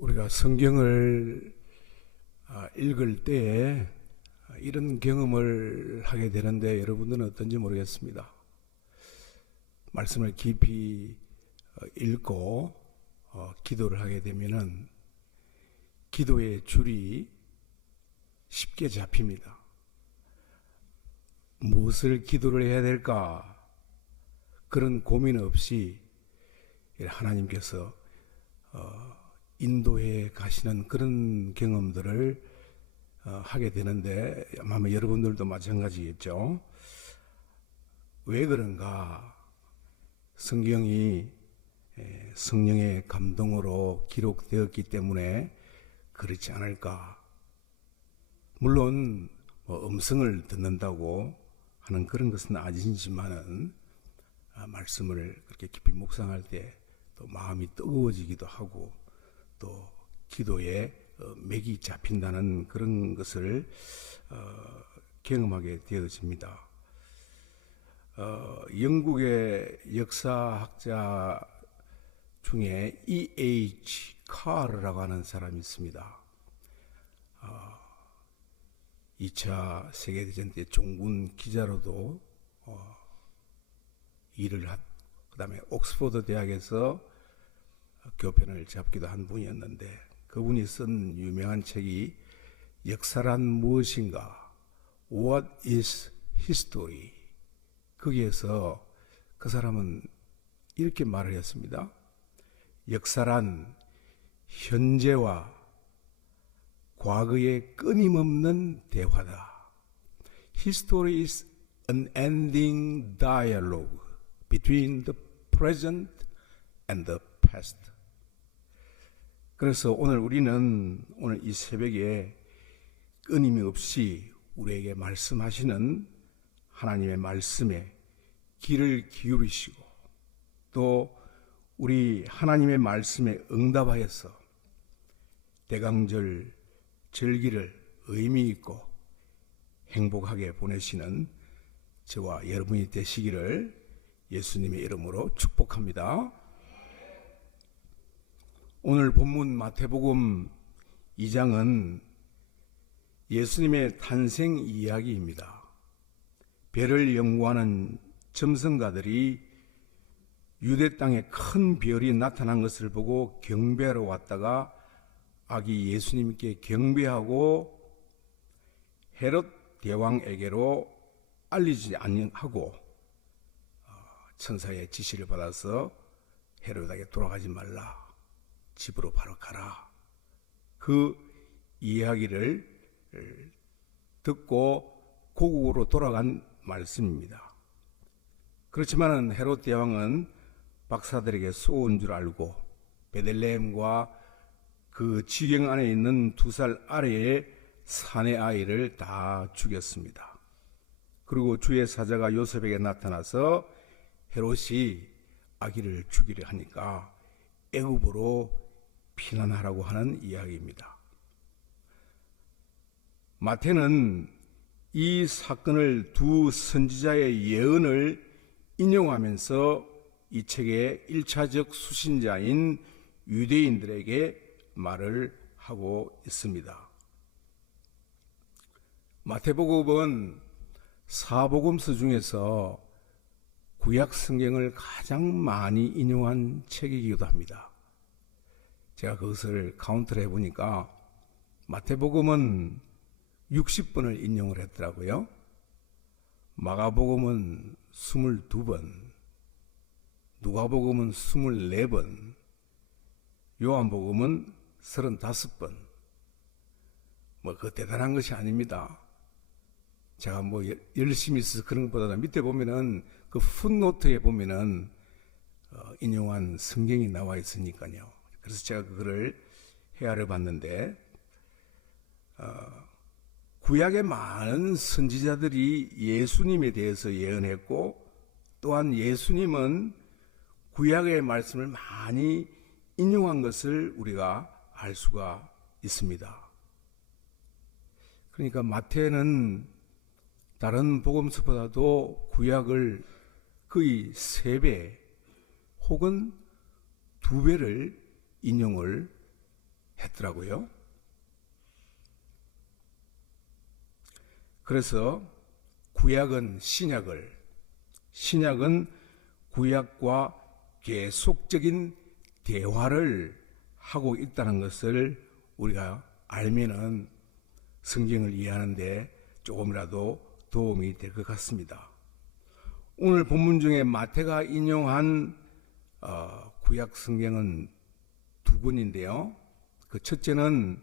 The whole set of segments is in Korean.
우리가 성경을 읽을 때에 이런 경험을 하게 되는데 여러분들은 어떤지 모르겠습니다. 말씀을 깊이 읽고 기도를 하게 되면은 기도의 줄이 쉽게 잡힙니다. 무엇을 기도를 해야 될까? 그런 고민 없이 하나님께서 인도해 가시는 그런 경험들을 하게 되는데 아마 여러분들도 마찬가지겠죠. 왜 그런가? 성경이 성령의 감동으로 기록되었기 때문에 그렇지 않을까? 물론 음성을 듣는다고 하는 그런 것은 아니지만은 말씀을 그렇게 깊이 묵상할 때 또 마음이 뜨거워지기도 하고 또 기도에 맥이 잡힌다는 그런 것을 경험하게 되어집니다. 영국의 역사학자 중에 E.H. 카르라고 하는 사람이 있습니다. 2차 세계대전 때 종군 기자로도 일을 한, 그 다음에 옥스퍼드 대학에서 교편을 잡기도 한 분이었는데 그분이 쓴 유명한 책이 역사란 무엇인가? What is history? 거기에서 그 사람은 이렇게 말을 했습니다. 역사란 현재와 과거의 끊임없는 대화다. History is an unending dialogue between the present and the past. 그래서 오늘 이 새벽에 끊임없이 우리에게 말씀하시는 하나님의 말씀에 귀를 기울이시고 또 우리 하나님의 말씀에 응답하여서 대강절 절기를 의미 있고 행복하게 보내시는 저와 여러분이 되시기를 예수님의 이름으로 축복합니다. 오늘 본문 마태복음 2장은 예수님의 탄생 이야기입니다. 별을 연구하는 점성가들이 유대 땅에 큰 별이 나타난 것을 보고 경배하러 왔다가 아기 예수님께 경배하고 헤롯 대왕에게로 알리지 아니하고 천사의 지시를 받아서 헤롯에게 돌아가지 말라. 집으로 바로 가라. 그 이야기를 듣고 고국으로 돌아간 말씀입니다. 그렇지만 헤롯 대왕은 박사들에게 쏘은 줄 알고 베들레헴과 그 지경 안에 있는 2살 아래의 사내 아이를 다 죽였습니다. 그리고 주의 사자가 요셉에게 나타나서 헤롯이 아기를 죽이려 하니까 애굽으로 피난하라고 하는 이야기입니다. 마태는 이 사건을 두 선지자의 예언을 인용하면서 이 책의 1차적 수신자인 유대인들에게 말을 하고 있습니다. 마태복음은 사복음서 중에서 구약 성경을 가장 많이 인용한 책이기도 합니다. 제가 그것을 카운트를 해보니까 마태복음은 60번을 인용을 했더라고요. 마가복음은 22번, 누가복음은 24번, 요한복음은 35번. 그 대단한 것이 아닙니다. 제가 열심히 써서 그런 것보다는 밑에 보면은 그 풋노트에 보면은 인용한 성경이 나와 있으니까요. 그래서 제가 그거를 헤아려 봤는데 구약의 많은 선지자들이 예수님에 대해서 예언했고 또한 예수님은 구약의 말씀을 많이 인용한 것을 우리가 알 수가 있습니다. 그러니까 마태는 다른 복음서보다도 구약을 거의 3배 혹은 2배를 인용을 했더라고요. 그래서 구약은 신약을, 신약은 구약과 계속적인 대화를 하고 있다는 것을 우리가 알면은 성경을 이해하는데 조금이라도 도움이 될 것 같습니다. 오늘 본문 중에 마태가 인용한 구약 성경은 두 권인데요. 그 첫째는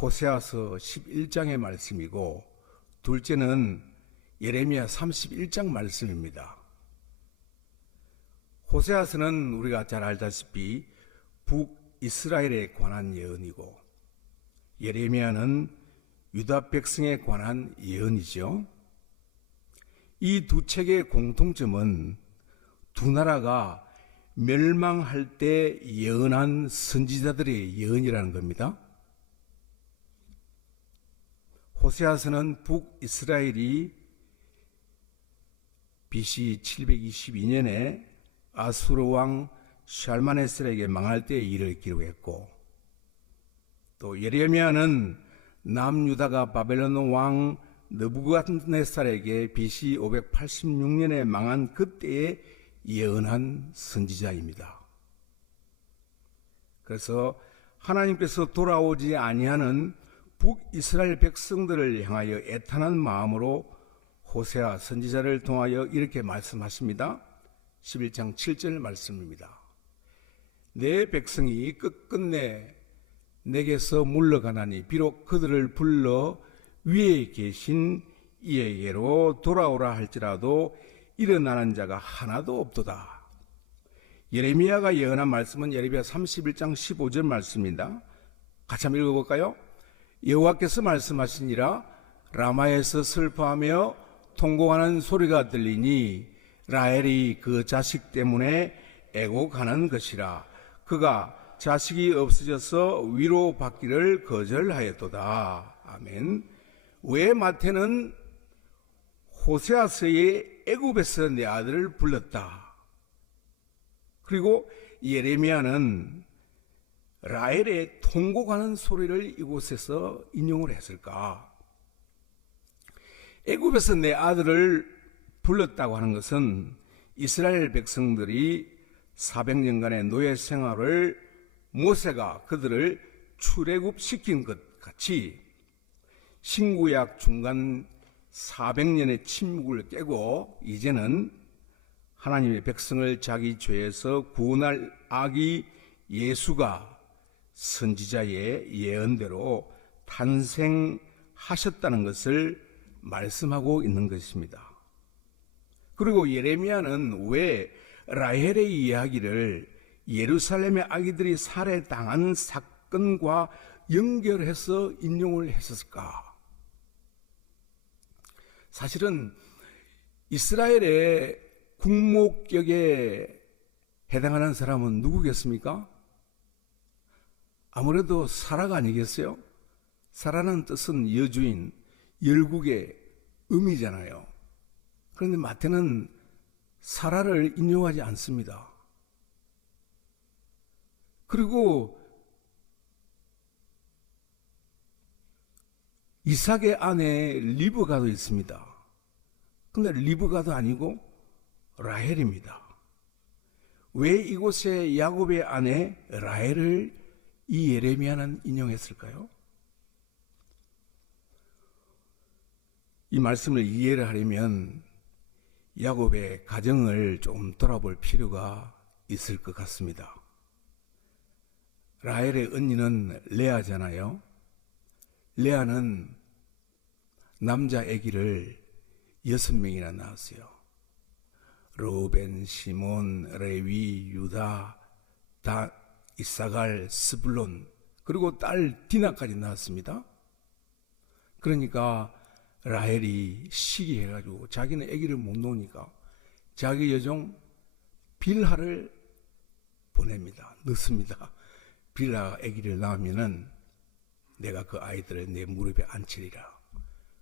호세아서 11장의 말씀이고 둘째는 예레미야 31장 말씀입니다. 호세아서는 우리가 잘 알다시피 북이스라엘에 관한 예언이고 예레미야는 유다 백성에 관한 예언이죠. 이 두 책의 공통점은 두 나라가 멸망할 때 예언한 선지자들의 예언이라는 겁니다. 호세아서는 북이스라엘이 BC 722년에 아수르 왕 샬마네셀에게 망할 때의 일을 기록했고 또 예레미야는 남유다가 바벨론 왕 느부갓네살에게 BC 586년에 망한 그때에 예언한 선지자입니다. 그래서 하나님께서 돌아오지 아니하는 북이스라엘 백성들을 향하여 애탄한 마음으로 호세아 선지자를 통하여 이렇게 말씀하십니다. 11장 7절 말씀입니다. 내 백성이 끝끝내 내게서 물러가나니 비록 그들을 불러 위에 계신 이에게로 돌아오라 할지라도 일어나는 자가 하나도 없도다. 예레미야가 예언한 말씀은 예레미야 31장 15절 말씀입니다. 같이 한번 읽어볼까요? 여호와께서 말씀하시니라 라마에서 슬퍼하며 통곡하는 소리가 들리니 라헬이 그 자식 때문에 애곡하는 것이라. 그가 자식이 없어져서 위로받기를 거절하였도다. 아멘. 왜 마태는 호세아서의 애굽에서 내 아들을 불렀다. 그리고 예레미야는 라헬의 통곡하는 소리를 이곳에서 인용을 했을까? 애굽에서 내 아들을 불렀다고 하는 것은 이스라엘 백성들이 400년간의 노예 생활을 모세가 그들을 출애굽시킨 것 같이 신구약 중간 400년의 침묵을 깨고 이제는 하나님의 백성을 자기 죄에서 구원할 아기 예수가 선지자의 예언대로 탄생하셨다는 것을 말씀하고 있는 것입니다. 그리고 예레미야는 왜 라헬의 이야기를 예루살렘의 아기들이 살해당한 사건과 연결해서 인용을 했을까? 사실은 이스라엘의 국목격에 해당하는 사람은 누구겠습니까? 아무래도 사라가 아니겠어요? 사라는 뜻은 여주인, 열국의 음이잖아요. 그런데 마태는 사라를 인용하지 않습니다. 그리고 이삭의 아내 리브가도 있습니다. 근데 리브가도 아니고 라헬입니다. 왜 이곳에 야곱의 아내 라헬을 이 예레미야는 인용했을까요? 이 말씀을 이해를 하려면 야곱의 가정을 좀 돌아볼 필요가 있을 것 같습니다. 라헬의 언니는 레아잖아요. 레아는 남자 아기를 6명이나 낳았어요. 르우벤, 시몬, 레위, 유다, 다, 이사갈, 스불론, 그리고 딸 디나까지 낳았습니다. 그러니까 라헬이 시기해가지고 자기는 아기를 못 놓으니까 자기 여종 빌하를 보냅니다. 넣습니다. 빌하가 아기를 낳으면은 내가 그 아이들을 내 무릎에 앉히리라.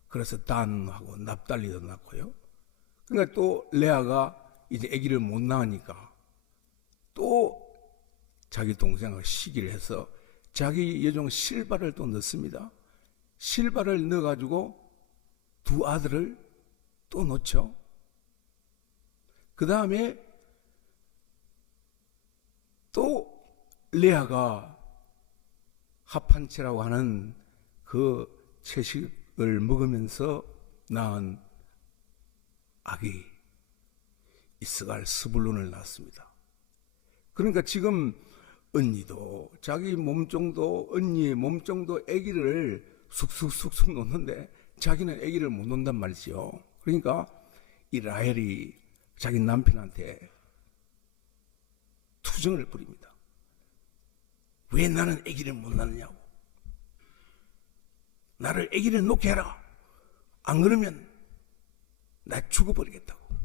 그래서 단하고 납달리도 낳고요. 그러니까 또 레아가 이제 아기를 못 낳으니까 또 자기 동생하고 시기를 해서 자기 여종 실바를 또 넣습니다. 실바를 넣어가지고 두 아들을 또 놓죠. 그 다음에 또 레아가 합한채라고 하는 그 채식을 먹으면서 낳은 아기 이스갈 스불론을 낳았습니다. 그러니까 지금 언니도 자기 몸정도, 언니의 몸정도 아기를 쑥쑥쑥쑥 놓는데 자기는 아기를 못 놓는단 말이죠. 그러니까 이 라헬이 자기 남편한테 투정을 부립니다. 왜 나는 아기를 못 낳느냐고. 나를 아기를 놓게 해라. 안 그러면 나 죽어버리겠다고.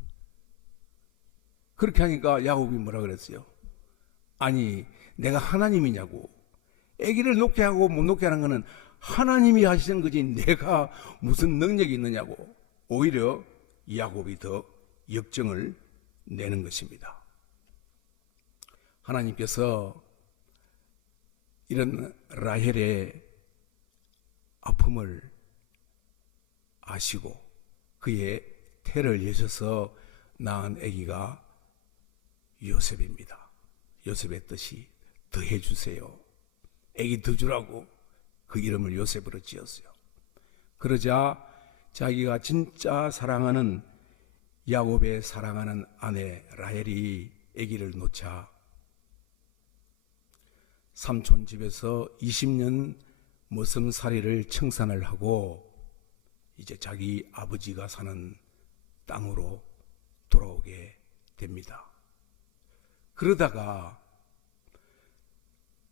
그렇게 하니까 야곱이 뭐라 그랬어요? 아니, 내가 하나님이냐고. 아기를 놓게 하고 못 놓게 하는 거는 하나님이 하시는 거지 내가 무슨 능력이 있느냐고. 오히려 야곱이 더 역정을 내는 것입니다. 하나님께서 이런 라헬의 아픔을 아시고 그의 태를 여셔서 낳은 아기가 요셉입니다. 요셉의 뜻이 더해 주세요. 아기 더 주라고 그 이름을 요셉으로 지었어요. 그러자 자기가 진짜 사랑하는 야곱의 사랑하는 아내 라헬이 아기를 놓자 삼촌 집에서 20년 머슴살이를 청산을 하고 이제 자기 아버지가 사는 땅으로 돌아오게 됩니다. 그러다가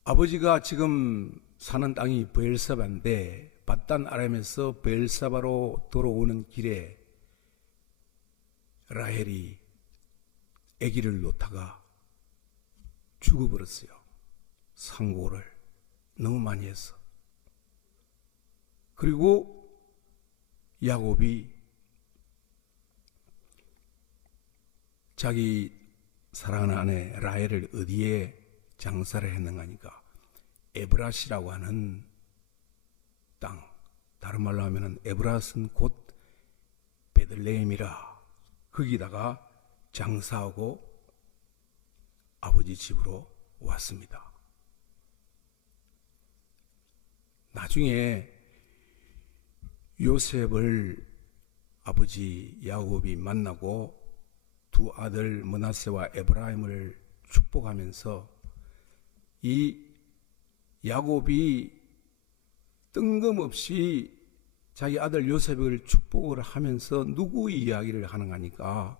아버지가 지금 사는 땅이 브엘사바인데 밧단 아람에서 브엘사바로 돌아오는 길에 라헬이 아기를 놓다가 죽어버렸어요. 상고를 너무 많이 했어. 그리고 야곱이 자기 사랑하는 아내 라헬을 어디에 장사를 했는가 하니까 에브라시라고 하는 땅, 다른 말로 하면 에브라스는 곧 베들레헴이라 거기다가 장사하고 아버지 집으로 왔습니다. 나중에 요셉을 아버지 야곱이 만나고 두 아들 므낫세와 에브라임을 축복하면서 이 야곱이 뜬금없이 자기 아들 요셉을 축복을 하면서 누구 이야기를 하는가 하니까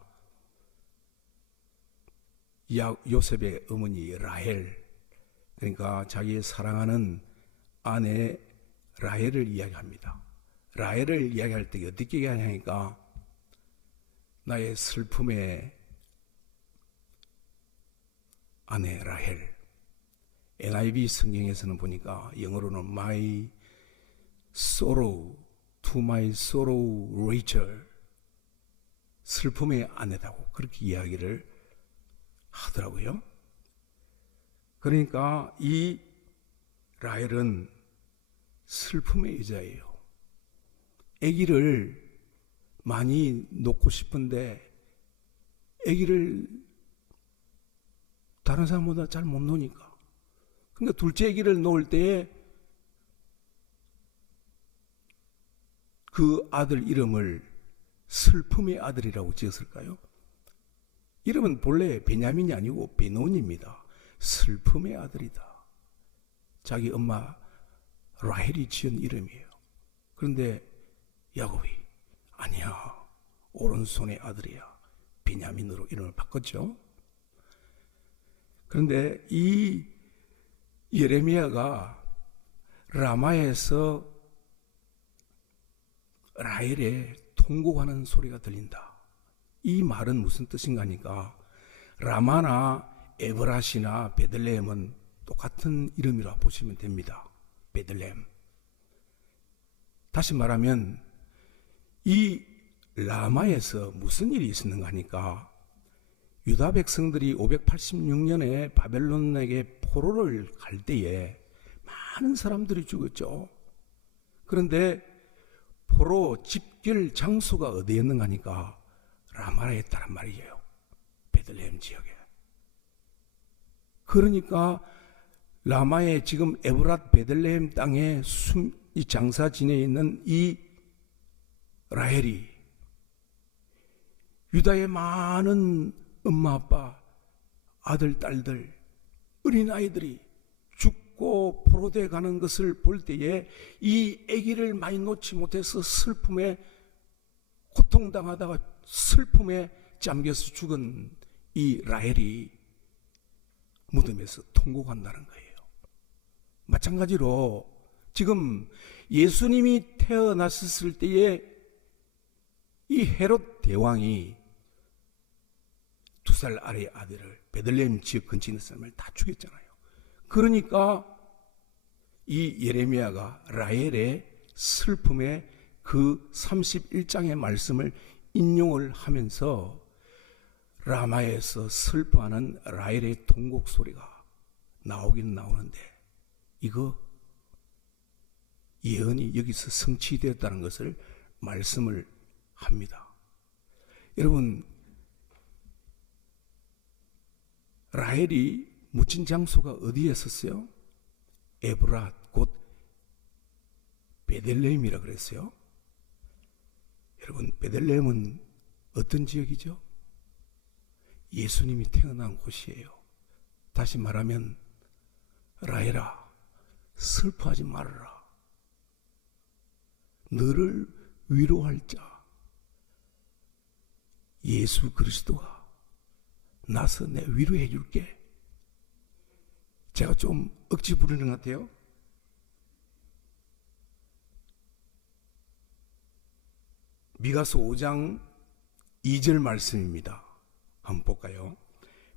요셉의 어머니 라헬, 그러니까 자기의 사랑하는 아내 라헬을 이야기합니다. 라헬을 이야기할 때 어떻게 이야기하냐니까 나의 슬픔의 아내 라헬. NIV 성경에서는 보니까 영어로는 My sorrow to my sorrow Rachel, 슬픔의 아내다고 그렇게 이야기를 하더라고요. 그러니까 이 라헬은 슬픔의 여자예요. 아기를 많이 놓고 싶은데 아기를 다른 사람보다 잘 못 놓으니까. 그러니까 둘째 아기를 놓을 때에 그 아들 이름을 슬픔의 아들이라고 지었을까요? 이름은 본래 베냐민이 아니고 베논입니다. 슬픔의 아들이다. 자기 엄마 라헬이 지은 이름이에요. 그런데 야곱이 아니야, 오른손의 아들이야, 베냐민으로 이름을 바꿨죠. 그런데 이 예레미야가 라마에서 라헬의 통곡하는 소리가 들린다. 이 말은 무슨 뜻인가 하니까 라마나 에브라시나 베들레헴은 똑같은 이름이라 보시면 됩니다. 베들레헴. 다시 말하면 이 라마에서 무슨 일이 있었는가 하니까 유다 백성들이 586년에 바벨론에게 포로를 갈 때에 많은 사람들이 죽었죠. 그런데 포로 집결 장소가 어디였는가 하니까 라마에 있다란 말이에요. 베들레헴 지역에. 그러니까 라마의 지금 에브랏 베들레헴 땅에 이 장사 지내에 있는 이 라헬이 유다의 많은 엄마 아빠 아들 딸들 어린아이들이 죽고 포로되어 가는 것을 볼 때에 이 아기를 많이 놓지 못해서 슬픔에 고통당하다가 슬픔에 잠겨서 죽은 이 라헬이 무덤에서 통곡한다는 거예요. 마찬가지로 지금 예수님이 태어났을 때에 이 헤롯 대왕이 2살 아래의 아들을 베들레헴 지역 근처에 있는 사람을 다 죽였잖아요. 그러니까 이 예레미야가 라헬의 슬픔의 그 31장의 말씀을 인용을 하면서 라마에서 슬퍼하는 라헬의 통곡 소리가 나오긴 나오는데 이거 예언이 여기서 성취되었다는 것을 말씀을 합니다. 여러분, 라헬이 묻힌 장소가 어디에 있었어요? 에브랏 곧 베들레헴이라 그랬어요. 여러분, 베들레헴은 어떤 지역이죠? 예수님이 태어난 곳이에요. 다시 말하면 라헬아, 슬퍼하지 말아라. 너를 위로할 자 예수 그리스도가 나서 내 위로해 줄게. 제가 좀 억지 부르는 것 같아요. 미가서 5장 2절 말씀입니다. 한번 볼까요?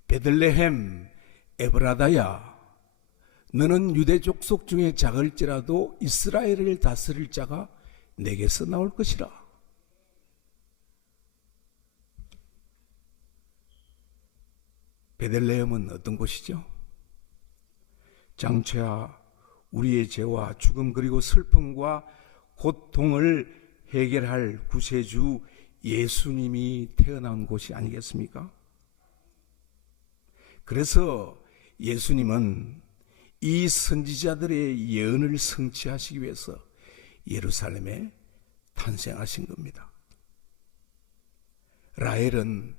베들레헴 에브라다야, 너는 유대 족속 중에 작을지라도 이스라엘을 다스릴 자가 내게서 나올 것이라. 베들레헴은 어떤 곳이죠? 장차 우리의 죄와 죽음 그리고 슬픔과 고통을 해결할 구세주 예수님이 태어난 곳이 아니겠습니까? 그래서 예수님은 이 선지자들의 예언을 성취하시기 위해서 예루살렘에 탄생하신 겁니다. 라헬은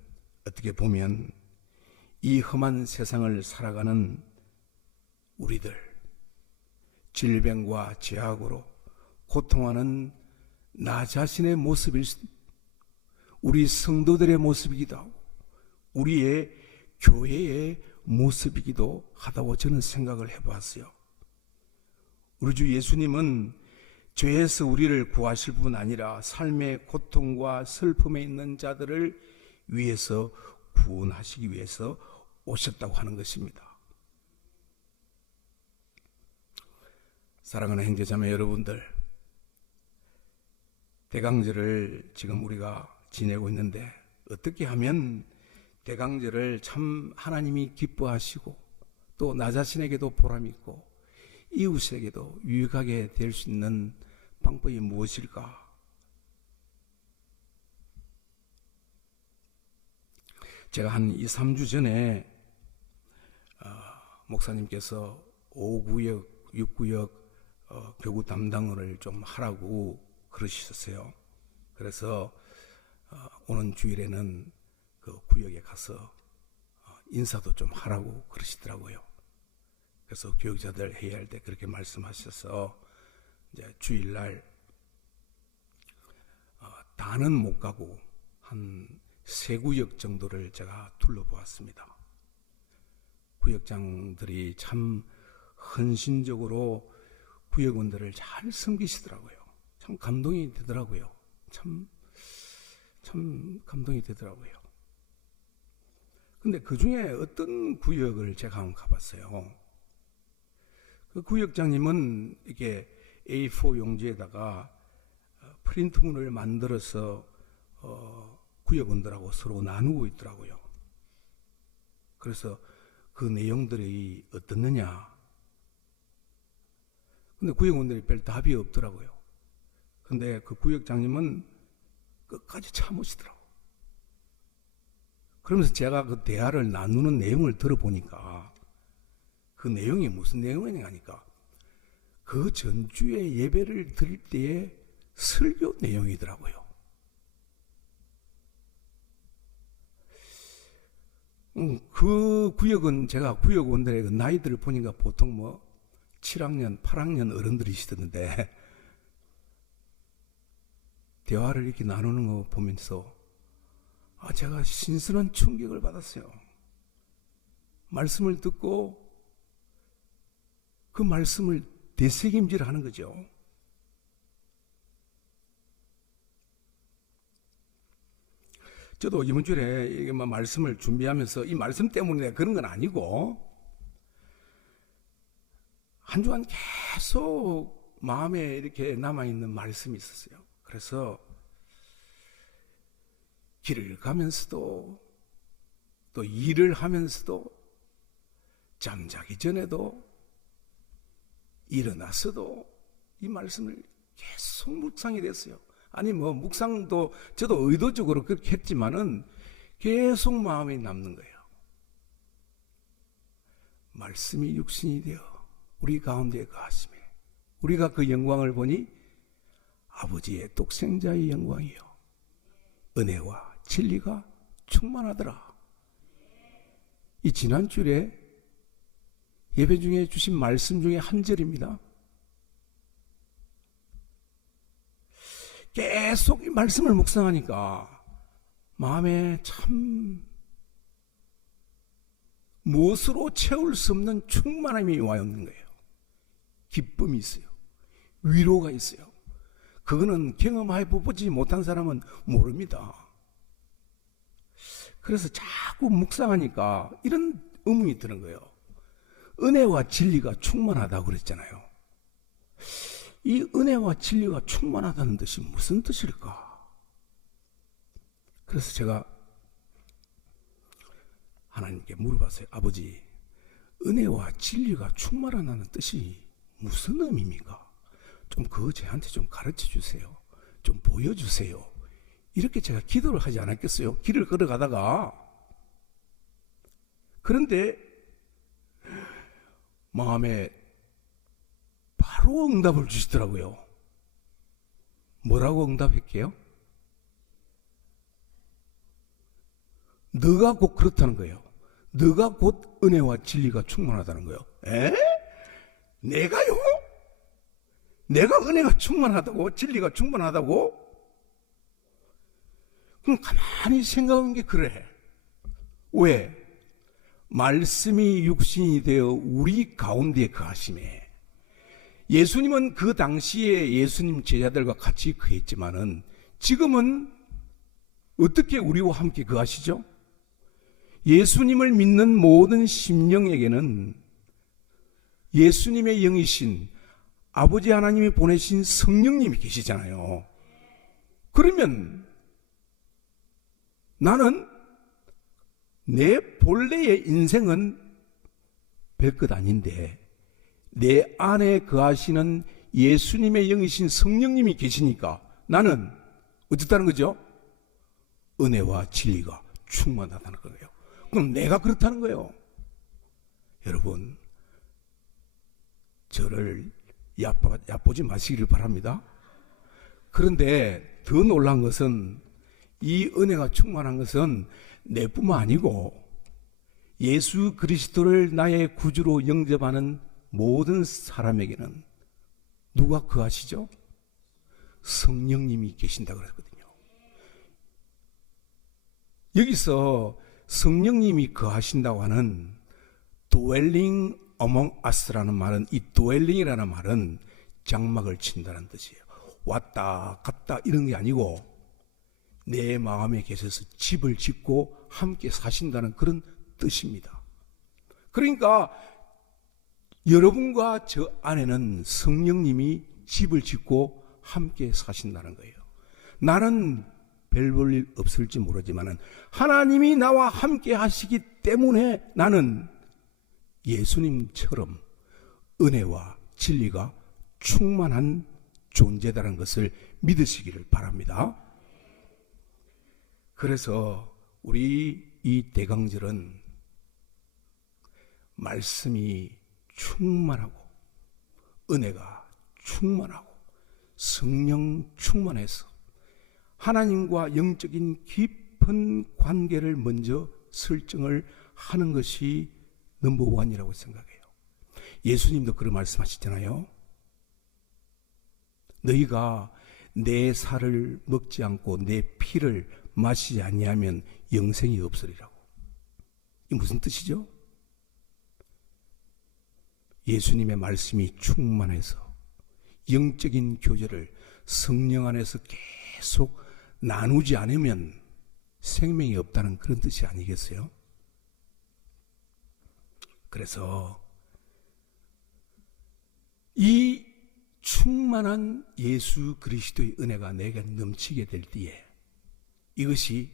어떻게 보면 이 험한 세상을 살아가는 우리들, 질병과 죄악으로 고통하는 나 자신의 모습일 우리 성도들의 모습이기도 하고 우리의 교회의 모습이기도 하다고 저는 생각을 해보았어요. 우리 주 예수님은 죄에서 우리를 구하실 뿐 아니라 삶의 고통과 슬픔에 있는 자들을 위해서 구원하시기 위해서 오셨다고 하는 것입니다. 사랑하는 형제자매 여러분들, 대강절을 지금 우리가 지내고 있는데 어떻게 하면 대강절을 참 하나님이 기뻐하시고 또 나 자신에게도 보람있고 이웃에게도 유익하게 될 수 있는 방법이 무엇일까? 제가 한 2, 3주 전에 목사님께서 5구역, 6구역 교구 담당을 좀 하라고 그러셨어요. 그래서 오는 주일에는 그 구역에 가서 인사도 좀 하라고 그러시더라고요. 그래서 교육자들 회의할 때 그렇게 말씀하셔서 이제 주일날 다는 못 가고 한 3구역 정도를 제가 둘러보았습니다. 구역장들이 참 헌신적으로 구역원들을 잘 섬기시더라고요. 참 감동이 되더라고요. 참 감동이 되더라고요. 근데 그 중에 어떤 구역을 제가 한번 가봤어요. 그 구역장님은 이렇게 A4 용지에다가 프린트문을 만들어서 구역원들하고 서로 나누고 있더라고요. 그래서 그 내용들이 어떻느냐. 근데 구역원들이 별 답이 없더라고요. 근데 그 구역장님은 끝까지 참으시더라고. 그러면서 제가 그 대화를 나누는 내용을 들어보니까 그 내용이 무슨 내용이냐 하니까 그 전주에 예배를 드릴 때의 설교 내용이더라고요. 그 구역은 제가 구역원들의 그 나이들을 보니까 보통 뭐 7학년, 8학년 어른들이시던데 대화를 이렇게 나누는 거 보면서 제가 신선한 충격을 받았어요. 말씀을 듣고 그 말씀을 되새김질 하는 거죠. 저도 이번 주에 이게 말씀을 준비하면서 이 말씀 때문에 그런 건 아니고 한 주간 계속 마음에 이렇게 남아있는 말씀이 있었어요. 그래서 길을 가면서도 또 일을 하면서도 잠자기 전에도 일어나서도 이 말씀을 계속 묵상이 됐어요. 아니 뭐 묵상도 저도 의도적으로 그렇게 했지만은 계속 마음에 남는 거예요. 말씀이 육신이 되어 우리 가운데 거하심에 우리가 그 영광을 보니 아버지의 독생자의 영광이요 은혜와 진리가 충만하더라. 이 지난주에 예배 중에 주신 말씀 중에 한 절입니다. 계속 이 말씀을 묵상하니까 마음에 참 무엇으로 채울 수 없는 충만함이 와 있는 거예요. 기쁨이 있어요. 위로가 있어요. 그거는 경험해 보지 못한 사람은 모릅니다. 그래서 자꾸 묵상하니까 이런 의문이 드는 거예요. 은혜와 진리가 충만하다고 그랬잖아요. 이 은혜와 진리가 충만하다는 뜻이 무슨 뜻일까? 그래서 제가 하나님께 물어봤어요. 아버지, 은혜와 진리가 충만하다는 뜻이 무슨 의미입니까? 좀 그거 저한테 좀 가르쳐 주세요. 좀 보여주세요. 이렇게 제가 기도를 하지 않았겠어요? 길을 걸어가다가. 그런데 마음에 바로 응답을 주시더라고요. 뭐라고 응답할게요? 너가 곧 그렇다는 거예요. 너가 곧 은혜와 진리가 충만하다는 거예요. 에? 내가요? 내가 은혜가 충만하다고? 진리가 충만하다고? 그럼 가만히 생각한 게 그래. 왜? 말씀이 육신이 되어 우리 가운데 거하심에 예수님은 그 당시에 예수님 제자들과 같이 거했지만은 지금은 어떻게 우리와 함께 거하시죠? 예수님을 믿는 모든 심령에게는 예수님의 영이신 아버지 하나님이 보내신 성령님이 계시잖아요. 그러면 나는 내 본래의 인생은 별것 아닌데 내 안에 거하시는 예수님의 영이신 성령님이 계시니까 나는 어쨌다는 거죠? 은혜와 진리가 충만하다는 거예요. 그럼 내가 그렇다는 거예요. 여러분, 저를 얕보지 마시기를 바랍니다. 그런데 더 놀란 것은 이 은혜가 충만한 것은 내뿐만 아니고 예수 그리스도를 나의 구주로 영접하는 모든 사람에게는 누가 거하시죠? 성령님이 계신다고 그랬거든요. 여기서 성령님이 거하신다고 하는 dwelling among us라는 말은 이 dwelling이라는 말은 장막을 친다는 뜻이에요. 왔다 갔다 이런 게 아니고 내 마음에 계셔서 집을 짓고 함께 사신다는 그런 뜻입니다. 그러니까 여러분과 저 안에는 성령님이 집을 짓고 함께 사신다는 거예요. 나는 별 볼 일 없을지 모르지만은 하나님이 나와 함께 하시기 때문에 나는 예수님처럼 은혜와 진리가 충만한 존재다라는 것을 믿으시기를 바랍니다. 그래서 우리 이 대강절은 말씀이 충만하고 은혜가 충만하고 성령 충만해서 하나님과 영적인 깊은 관계를 먼저 설정을 하는 것이 넘버원이라고 생각해요. 예수님도 그런 말씀하시잖아요. 너희가 내 살을 먹지 않고 내 피를 마시지 아니하면 영생이 없으리라고. 이게 무슨 뜻이죠? 예수님의 말씀이 충만해서 영적인 교제를 성령 안에서 계속 나누지 않으면 생명이 없다는 그런 뜻이 아니겠어요? 그래서 이 충만한 예수 그리스도의 은혜가 내게 넘치게 될 때에 이것이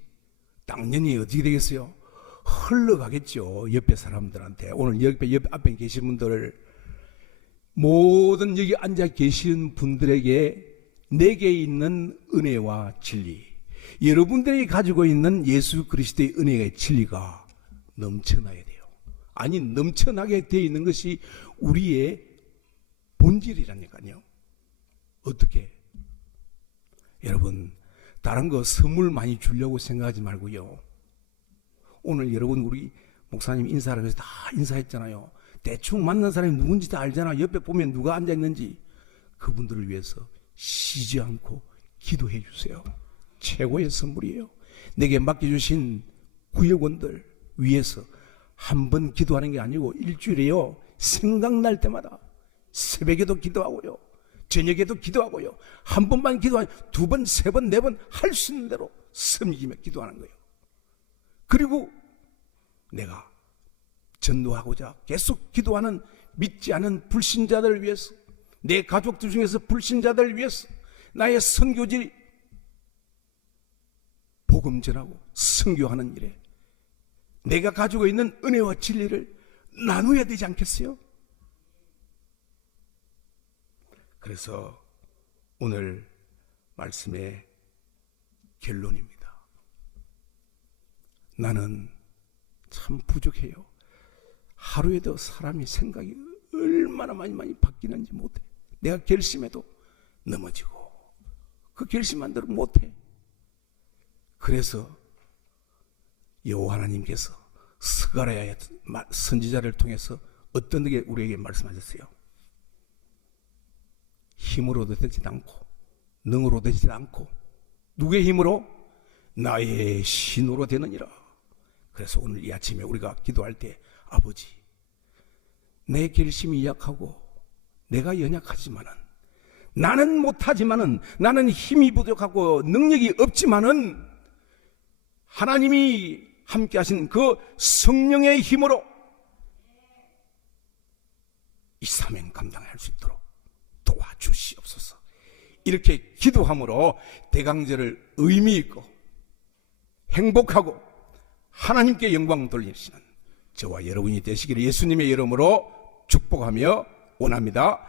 당연히 어떻게 되겠어요? 흘러가겠죠. 옆에 사람들한테. 오늘 옆에 앞에 계신 분들, 모든 여기 앉아 계신 분들에게 내게 있는 은혜와 진리, 여러분들이 가지고 있는 예수 그리스도의 은혜의 진리가 넘쳐나야 돼요. 아니, 넘쳐나게 되어 있는 것이 우리의 본질이라니까요. 어떻게? 여러분, 다른 거 선물 많이 주려고 생각하지 말고요. 오늘 여러분 우리 목사님 인사를 해서 다 인사했잖아요. 대충 만난 사람이 누군지 다 알잖아. 옆에 보면 누가 앉아있는지. 그분들을 위해서 쉬지 않고 기도해 주세요. 최고의 선물이에요. 내게 맡겨주신 구역원들 위해서 한 번 기도하는 게 아니고 일주일에요, 생각날 때마다 새벽에도 기도하고요, 저녁에도 기도하고요, 한 번만 기도하니 두 번, 세 번, 네 번 할 수 있는 대로 섬기며 기도하는 거예요. 그리고 내가 전도하고자 계속 기도하는 믿지 않은 불신자들을 위해서, 내 가족들 중에서 불신자들을 위해서 나의 선교지 복음 전하고 선교하는 일에 내가 가지고 있는 은혜와 진리를 나눠야 되지 않겠어요? 그래서 오늘 말씀의 결론입니다. 나는 참 부족해요. 하루에도 사람이 생각이 얼마나 많이 바뀌는지 못해. 내가 결심해도 넘어지고 그 결심한 대로 못해. 그래서 여호와 하나님께서 스가랴 선지자를 통해서 어떤 게 우리에게 말씀하셨어요? 힘으로도 되지 않고 능으로 되지 않고 누구의 힘으로? 나의 신으로 되느니라. 그래서 오늘 이 아침에 우리가 기도할 때, 아버지, 내 결심이 약하고 내가 연약하지만은, 나는 못하지만은, 나는 힘이 부족하고 능력이 없지만은 하나님이 함께 하신 그 성령의 힘으로 이 사명 감당할 수 있도록 도와주시옵소서. 이렇게 기도함으로 대강절을 의미 있고 행복하고 하나님께 영광 돌리시는 저와 여러분이 되시기를 예수님의 이름으로 축복하며 원합니다.